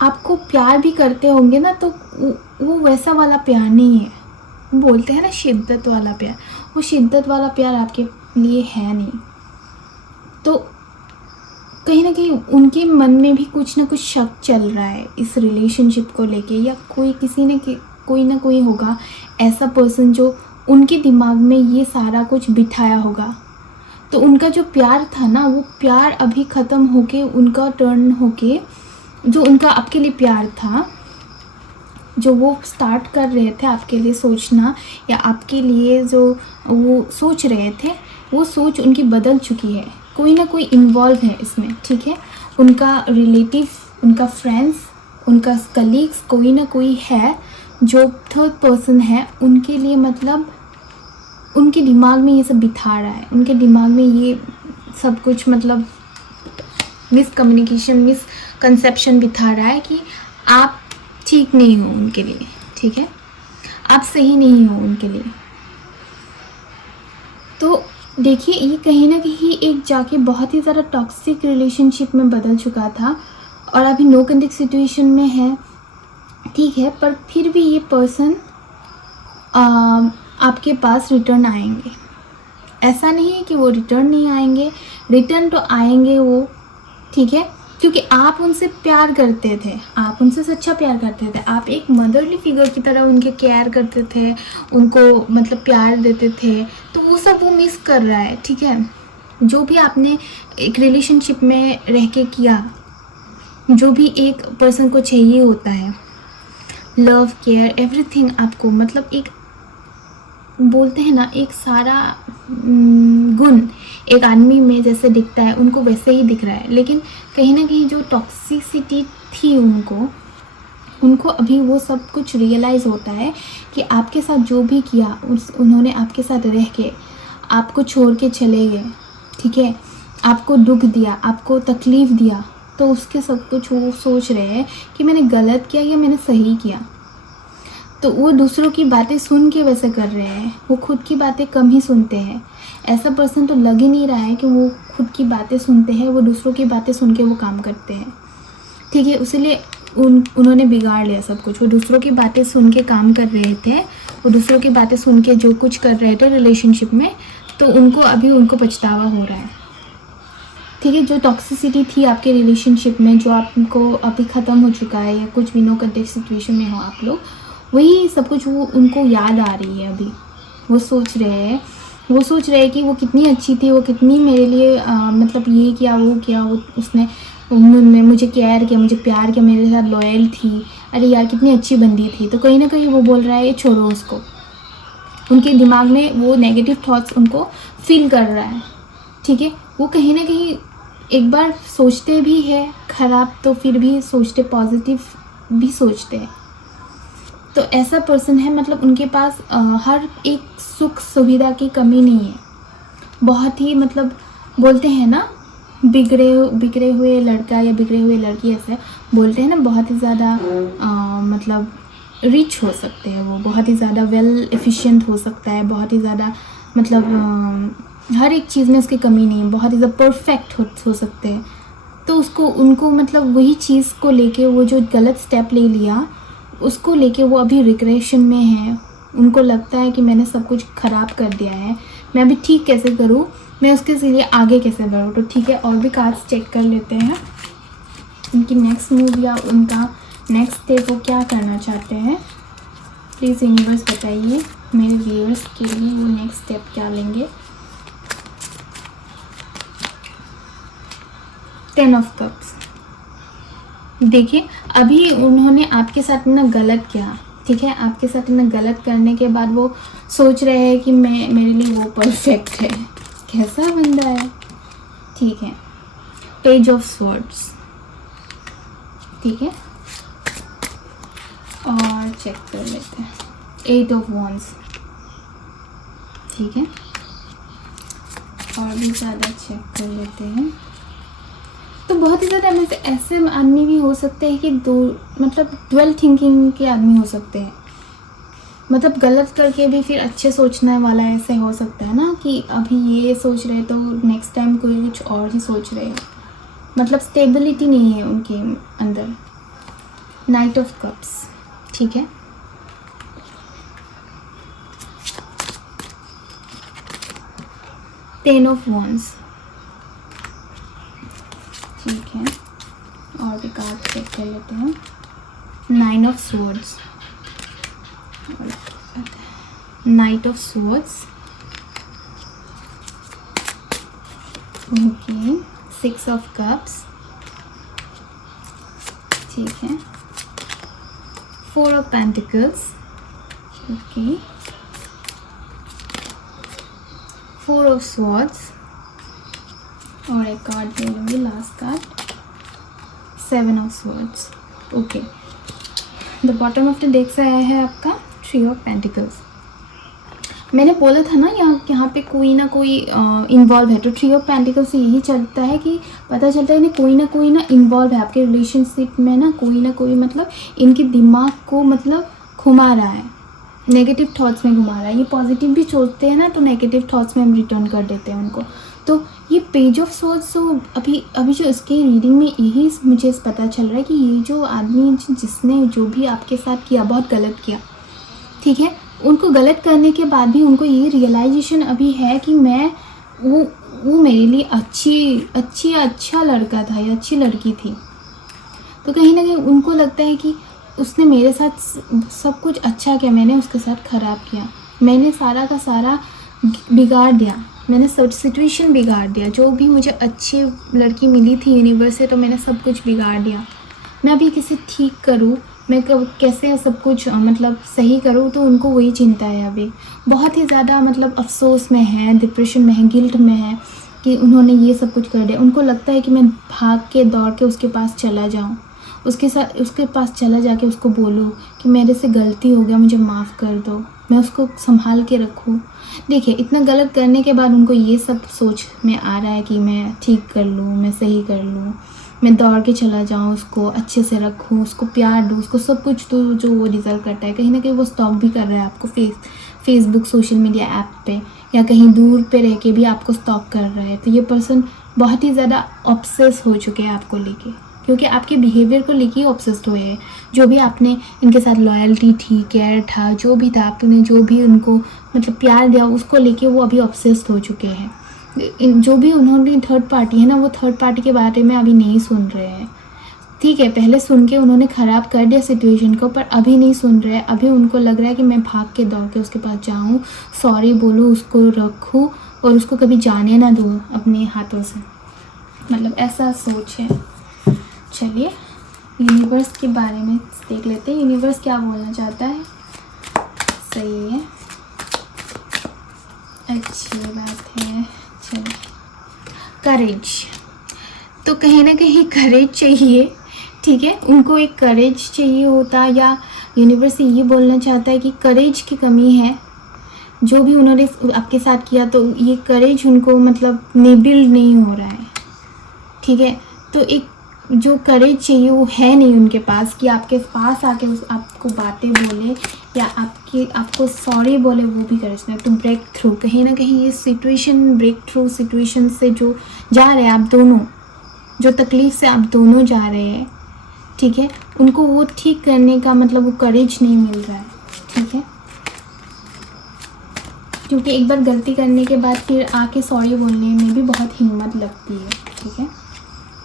आपको प्यार भी करते होंगे ना, तो वो वैसा वाला प्यार नहीं है, बोलते हैं ना शिद्दत वाला प्यार, वो शिद्दत वाला प्यार आपके लिए है नहीं। तो कहीं ना कहीं उनके मन में भी कुछ ना कुछ शक चल रहा है इस रिलेशनशिप को लेके, या कोई ना कोई होगा ऐसा पर्सन जो उनके दिमाग में ये सारा कुछ बिठाया होगा। तो उनका जो प्यार था ना, वो प्यार अभी ख़त्म होके उनका टर्न होके, जो उनका आपके लिए प्यार था, जो वो स्टार्ट कर रहे थे आपके लिए सोचना, या आपके लिए जो वो सोच रहे थे, वो सोच उनकी बदल चुकी है। कोई ना कोई इन्वॉल्व है इसमें, ठीक है। उनका रिलेटिव, उनका फ्रेंड्स, उनका कलीग्स, कोई ना कोई है जो थर्ड पर्सन है उनके लिए, मतलब उनके दिमाग में ये सब बिठा रहा है, उनके दिमाग में ये सब कुछ मतलब मिसकम्युनिकेशन, मिसकंसेप्शन बिठा रहा है कि आप ठीक नहीं हो उनके लिए, ठीक है, आप सही नहीं हो उनके लिए। तो देखिए, ये कहीं ना कहीं एक जाके बहुत ही ज़्यादा टॉक्सिक रिलेशनशिप में बदल चुका था और अभी नो कंटेक्ट सिचुएशन में है, ठीक है। पर फिर भी ये पर्सन आपके पास रिटर्न आएंगे, ऐसा नहीं है कि वो रिटर्न नहीं आएंगे, रिटर्न तो आएंगे वो, ठीक है, क्योंकि आप उनसे प्यार करते थे, आप उनसे सच्चा प्यार करते थे, आप एक मदरली फिगर की तरह उनके केयर करते थे, उनको मतलब प्यार देते थे। तो वो सब वो मिस कर रहा है, ठीक है। जो भी आपने एक रिलेशनशिप में रह के किया, जो भी एक पर्सन को चाहिए होता है, लव, केयर, एवरीथिंग आपको, मतलब एक बोलते हैं ना, एक सारा गुण एक आदमी में जैसे दिखता है, उनको वैसे ही दिख रहा है। लेकिन कहीं ना कहीं जो टॉक्सिसिटी थी उनको अभी वो सब कुछ रियलाइज़ होता है कि आपके साथ जो भी किया, उन्होंने आपके साथ रह के आपको छोड़ के चले गए, ठीक है, आपको दुख दिया, आपको तकलीफ़ दिया, तो उसके सब कुछ वो सोच रहे हैं कि मैंने गलत किया या मैंने सही किया। तो वो दूसरों की बातें सुन के वैसे कर रहे हैं, वो खुद की बातें कम ही सुनते हैं। ऐसा पर्सन तो लग ही नहीं रहा है कि वो खुद की बातें सुनते हैं, वो दूसरों की बातें सुन के वो काम करते हैं, ठीक है। इसलिए उन्होंने बिगाड़ लिया सब कुछ। वो दूसरों की बातें सुन के काम कर रहे थे, वो दूसरों की बातें सुन के जो कुछ कर रहे थे रिलेशनशिप में, तो उनको पछतावा हो रहा है, ठीक है। जो टॉक्सिसिटी थी आपके रिलेशनशिप में, जो आपको अभी ख़त्म हो चुका है, या कुछ भी नो कंटेक्ट सिचुएशन में हो आप लोग, वही सब कुछ वो उनको याद आ रही है। अभी वो सोच रहे हैं कि वो कितनी अच्छी थी, वो कितनी मेरे लिए मतलब ये किया, वो किया, उसने मुझे केयर किया, मुझे प्यार किया, मेरे साथ लॉयल थी, अरे यार कितनी अच्छी बंदी थी। तो कहीं ना कहीं वो बोल रहा है ये छोड़ो उसको, उनके दिमाग में वो नेगेटिव थॉट्स उनको फील कर रहा है, ठीक है। वो कहीं ना कहीं एक बार सोचते भी है ख़राब, तो फिर भी सोचते पॉजिटिव भी सोचते हैं। तो ऐसा पर्सन है, मतलब उनके पास हर एक सुख सुविधा की कमी नहीं है। बहुत ही मतलब बोलते हैं ना, बिगड़े हुए लड़का या बिगड़े हुए लड़की, ऐसे बोलते हैं ना, बहुत ही ज़्यादा मतलब रिच हो सकते हैं वो, बहुत ही ज़्यादा वेल एफिशिएंट हो सकता है, बहुत ही ज़्यादा मतलब हर एक चीज़ में उसकी कमी नहीं है, बहुत ही ज़्यादा परफेक्ट हो सकते हैं। तो उनको मतलब वही चीज़ को लेके, वो जो गलत स्टेप ले लिया उसको लेके वो अभी रिग्रेशन में है। उनको लगता है कि मैंने सब कुछ ख़राब कर दिया है, मैं अभी ठीक कैसे करूँ, मैं उसके लिए आगे कैसे बढ़ूँ। तो ठीक है, और भी कार्ड्स चेक कर लेते हैं, उनकी नेक्स्ट मूव या उनका नेक्स्ट स्टेप वो क्या करना चाहते हैं। प्लीज़ यूनिवर्स बताइए मेरे व्यूअर्स के लिए वो नेक्स्ट स्टेप क्या लेंगे। 10 ऑफ कप्स, देखिए अभी उन्होंने आपके साथ ना गलत किया, ठीक है, आपके साथ ना गलत करने के बाद वो सोच रहे हैं कि मैं, मेरे लिए वो परफेक्ट है। कैसा बंदा है, ठीक है। पेज ऑफ स्वॉर्ड्स, ठीक है, और चेक कर लेते हैं। 8 ऑफ वॉन्ड्स, ठीक है, और भी ज़्यादा चेक कर लेते हैं। तो बहुत ही ज़्यादा ऐसे आदमी भी हो सकते हैं कि दो मतलब डुअल थिंकिंग के आदमी हो सकते हैं, मतलब गलत करके भी फिर अच्छे सोचने वाला ऐसे हो सकता है ना कि अभी ये सोच रहे तो नेक्स्ट टाइम कोई कुछ और ही सोच रहे हैं, मतलब स्टेबिलिटी नहीं है उनके अंदर। नाइट ऑफ कप्स, ठीक है, टेन ऑफ वॉन्ड्स, ठीक है, और भी कार्ड चेक कर लेते हैं। 9 of swords, night of swords, okay, 6 of cups, ठीक है, 4 of pentacles, okay, 4 of swords, और एक कार्ड दे लूँगी, last card, 7 of swords, okay. The bottom of the deck से आया है आपका 3 ऑफ पेंटिकल्स। मैंने बोला था ना यहाँ पे कोई ना कोई इन्वॉल्व है, तो 3 ऑफ पेंटिकल्स से यही चलता है कि पता चलता है कि कोई ना इन्वॉल्व है आपके रिलेशनशिप में ना कोई मतलब इनके दिमाग को मतलब घुमा रहा है, नेगेटिव थॉट्स में घुमा रहा है। ये पॉजिटिव भी सोचते हैं ना तो नेगेटिव थॉट्स में हम रिटर्न कर देते हैं उनको। तो ये पेज ऑफ स्वॉर्ड्स, तो अभी जो इसके रीडिंग में यही मुझे पता चल रहा है कि ये जो आदमी जिसने जो भी आपके साथ किया बहुत गलत किया, ठीक है, उनको गलत करने के बाद भी उनको ये रियलाइजेशन अभी है कि मैं वो मेरे लिए अच्छा लड़का था या अच्छी लड़की थी। तो कहीं ना कहीं उनको लगता है कि उसने मेरे साथ सब कुछ अच्छा किया, मैंने उसके साथ ख़राब किया, मैंने सारा का सारा बिगाड़ दिया, मैंने सब सिचुएशन बिगाड़ दिया। जो भी मुझे अच्छी लड़की मिली थी यूनिवर्स से, तो मैंने सब कुछ बिगाड़ दिया। मैं अभी किसे ठीक करूँ, मैं कैसे सब कुछ मतलब सही करूँ, तो उनको वही चिंता है अभी। बहुत ही ज़्यादा मतलब अफसोस में है, डिप्रेशन में है, गिल्ट में है कि उन्होंने ये सब कुछ कर दिया। उनको लगता है कि मैं भाग के दौड़ के उसके पास चला जाऊँ, उसके पास चला जाके उसको बोलूँ कि मेरे से गलती हो गया, मुझे माफ़ कर दो, मैं उसको संभाल के रखूँ। देखिए इतना गलत करने के बाद उनको ये सब सोच में आ रहा है कि मैं ठीक कर लूँ, मैं सही कर लूँ, मैं दौड़ के चला जाऊँ, उसको अच्छे से रखूँ, उसको प्यार दूँ, उसको सब कुछ दूँ जो वो डिज़र्व करता है। कहीं ना कहीं वो स्टॉक भी कर रहा है आपको फेसबुक सोशल मीडिया ऐप पे, या कहीं दूर पे रह के भी आपको स्टॉक कर रहा है। तो ये पर्सन बहुत ही ज़्यादा ऑब्सेस हो चुके हैं आपको लेके, क्योंकि आपके बिहेवियर को लेके ही ऑब्सेस्ड हुए हैं। जो भी आपने इनके साथ लॉयल्टी थी, केयर था, जो भी था, आपने जो भी उनको मतलब प्यार दिया, उसको लेके वो अभी ऑब्सेस्ड हो चुके हैं। जो भी उन्होंने थर्ड पार्टी है ना, वो थर्ड पार्टी के बारे में अभी नहीं सुन रहे हैं, ठीक है। पहले सुन के उन्होंने ख़राब कर दिया सिचुएशन को, पर अभी नहीं सुन रहे हैं। अभी उनको लग रहा है कि मैं भाग के दौड़ के उसके पास जाऊँ, सॉरी बोलूँ, उसको रखूँ और उसको कभी जाने ना दूँ अपने हाथों से, मतलब ऐसा सोच है। चलिए यूनिवर्स के बारे में देख लेते हैं, यूनिवर्स क्या बोलना चाहता है। सही है, अच्छी बात है। चलिए करेज, तो कहीं ना कहीं करेज चाहिए, ठीक है। उनको एक करेज चाहिए होता, या यूनिवर्स ये बोलना चाहता है कि करेज की कमी है। जो भी उन्होंने आपके साथ किया, तो ये करेज उनको मतलब बिल्ड नहीं हो रहा है, ठीक है। तो एक जो करेज चाहिए वो है नहीं उनके पास कि आपके पास आके आपको बातें बोले या आपको सॉरी बोले, वो भी करेज नहीं। तो ब्रेक थ्रू, कहीं ना कहीं ये ब्रेक थ्रू सिचुएशन से जो जा रहे हैं आप दोनों, जो तकलीफ़ से आप दोनों जा रहे हैं, ठीक है, उनको वो ठीक करने का मतलब वो करेज नहीं मिल रहा है, ठीक है। क्योंकि एक बार गलती करने के बाद फिर आके सॉरी बोलने में भी बहुत हिम्मत लगती है, ठीक है।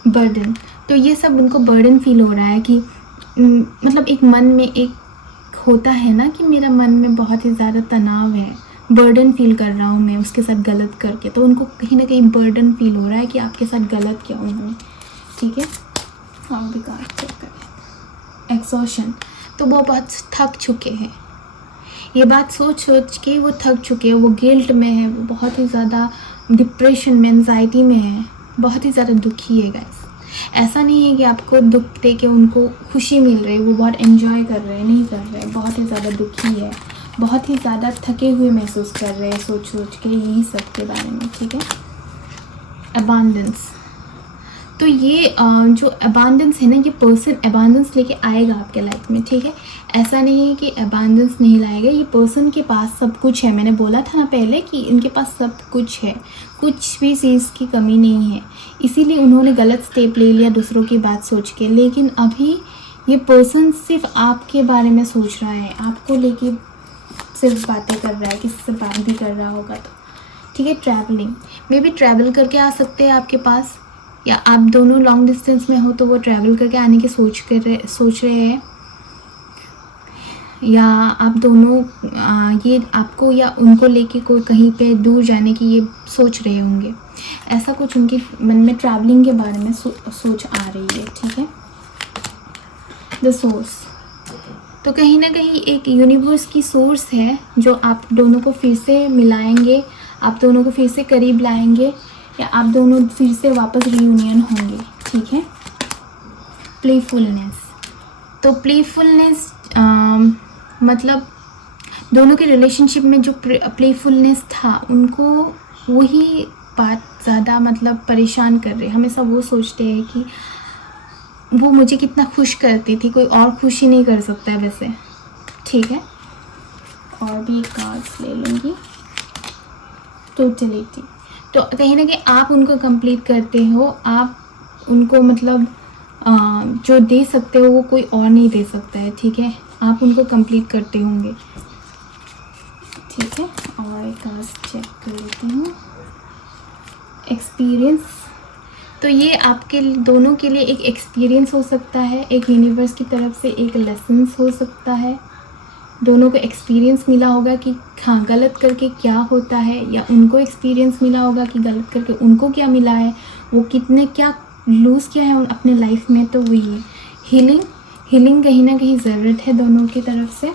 बर्डन, तो ये सब उनको बर्डन फील हो रहा है कि मतलब एक मन में एक होता है ना कि मेरा मन में बहुत ही ज़्यादा तनाव है, बर्डन फील कर रहा हूँ मैं उसके साथ गलत करके। तो उनको कहीं ना कहीं बर्डन फील हो रहा है कि आपके साथ गलत किया उन्होंने, ठीक है। और भी कार्ड चेक करें। एग्जॉशन, तो वो बहुत थक चुके हैं, ये बात सोच सोच के वो थक चुके हैं, वो गिल्ट में है, वो बहुत ही ज़्यादा डिप्रेशन में, एंजाइटी में है, बहुत ही ज़्यादा दुखी है गाइस। ऐसा नहीं है कि आपको दुख दे के उनको खुशी मिल रही है, वो बहुत एंजॉय कर रहे हैं, नहीं कर रहे हैं, बहुत ही ज़्यादा दुखी है, बहुत ही ज़्यादा थके हुए महसूस कर रहे हैं सोच सोच के यही सब के बारे में, ठीक है। अबांडेंस, तो ये जो अबांडेंस है ना, ये पर्सन अबांडेंस लेके आएगा आपके लाइफ में, ठीक है। ऐसा नहीं है कि अबांडेंस नहीं लाएगा, ये पर्सन के पास सब कुछ है। मैंने बोला था ना पहले कि इनके पास सब कुछ है, कुछ भी चीज़ की कमी नहीं है, इसीलिए उन्होंने गलत स्टेप ले लिया दूसरों की बात सोच के। लेकिन अभी ये पर्सन सिर्फ आपके बारे में सोच रहा है, आपको लेके सिर्फ बातें कर रहा है, किसी से बात भी कर रहा होगा तो, ठीक है। ट्रैवलिंग में भी ट्रैवल करके आ सकते हैं आपके पास, या आप दोनों लॉन्ग डिस्टेंस में हो तो वो ट्रैवल करके आने की सोच रहे हैं, या आप दोनों ये आपको या उनको लेके कोई कहीं पे दूर जाने की ये सोच रहे होंगे। ऐसा कुछ उनके मन में ट्रैवलिंग के बारे में सोच आ रही है, ठीक है। द सोर्स, तो कहीं ना कहीं एक यूनिवर्स की सोर्स है जो आप दोनों को फिर से मिलाएंगे, आप दोनों को फिर से करीब लाएंगे, या आप दोनों फिर से वापस रियूनियन होंगे, ठीक है। प्लेफुलनेस, तो प्लेफुलनेस मतलब दोनों के रिलेशनशिप में जो प्लेफुलनेस था, उनको वही बात ज़्यादा मतलब परेशान कर रहे। हमेशा वो सोचते हैं कि वो मुझे कितना खुश करती थी, कोई और खुश ही नहीं कर सकता है वैसे, ठीक है। और भी कार्ड्स ले लूँगी। टोटलिटी, तो कहीं ना कहीं आप उनको कंप्लीट करते हो, आप उनको मतलब जो दे सकते हो वो कोई और नहीं दे सकता है, ठीक है। आप उनको कंप्लीट करते होंगे, ठीक है। और एक कार्ड चेक कर लेती हूँ। एक्सपीरियंस, तो ये आपके दोनों के लिए एक एक्सपीरियंस हो सकता है, एक यूनिवर्स की तरफ से एक लेसन्स हो सकता है। दोनों को एक्सपीरियंस मिला होगा कि हाँ गलत करके क्या होता है, या उनको एक्सपीरियंस मिला होगा कि गलत करके उनको क्या मिला है, वो कितने क्या लूज़ किया है अपने लाइफ में। तो वही है हीलिंग कहीं ना कहीं ज़रूरत है, दोनों की तरफ से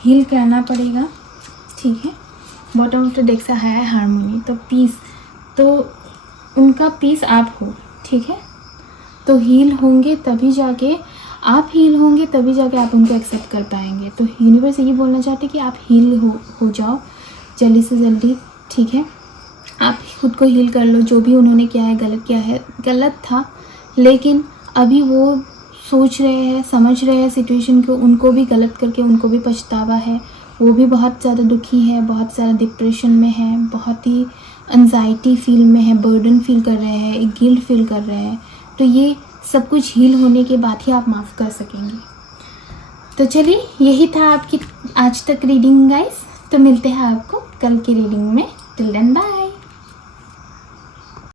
हील करना पड़ेगा, ठीक है। बॉटम ऑफ द डेक से है हारमोनी, तो पीस, तो उनका पीस आप हो, ठीक है। तो हील होंगे तभी जाके आप हील होंगे, तभी जाके आप उनको एक्सेप्ट कर पाएंगे। तो यूनिवर्स यही बोलना चाहते हैं कि आप हील हो जाओ जल्दी से जल्दी, ठीक है। आप खुद को हील कर लो, जो भी उन्होंने किया है गलत किया है, गलत था, लेकिन अभी वो सोच रहे हैं, समझ रहे हैं सिचुएशन को, उनको भी गलत करके उनको भी पछतावा है, वो भी बहुत ज़्यादा दुखी है, बहुत ज़्यादा डिप्रेशन में है, बहुत ही एंजाइटी फील में है, बर्डन फील कर रहे हैं, एक गिल्ट फील कर रहे हैं। तो ये सब कुछ हील होने के बाद ही आप माफ़ कर सकेंगे। तो चलिए, यही था आपकी आज तक रीडिंग गाइस। तो मिलते हैं आपको कल की रीडिंग में। Till then bye.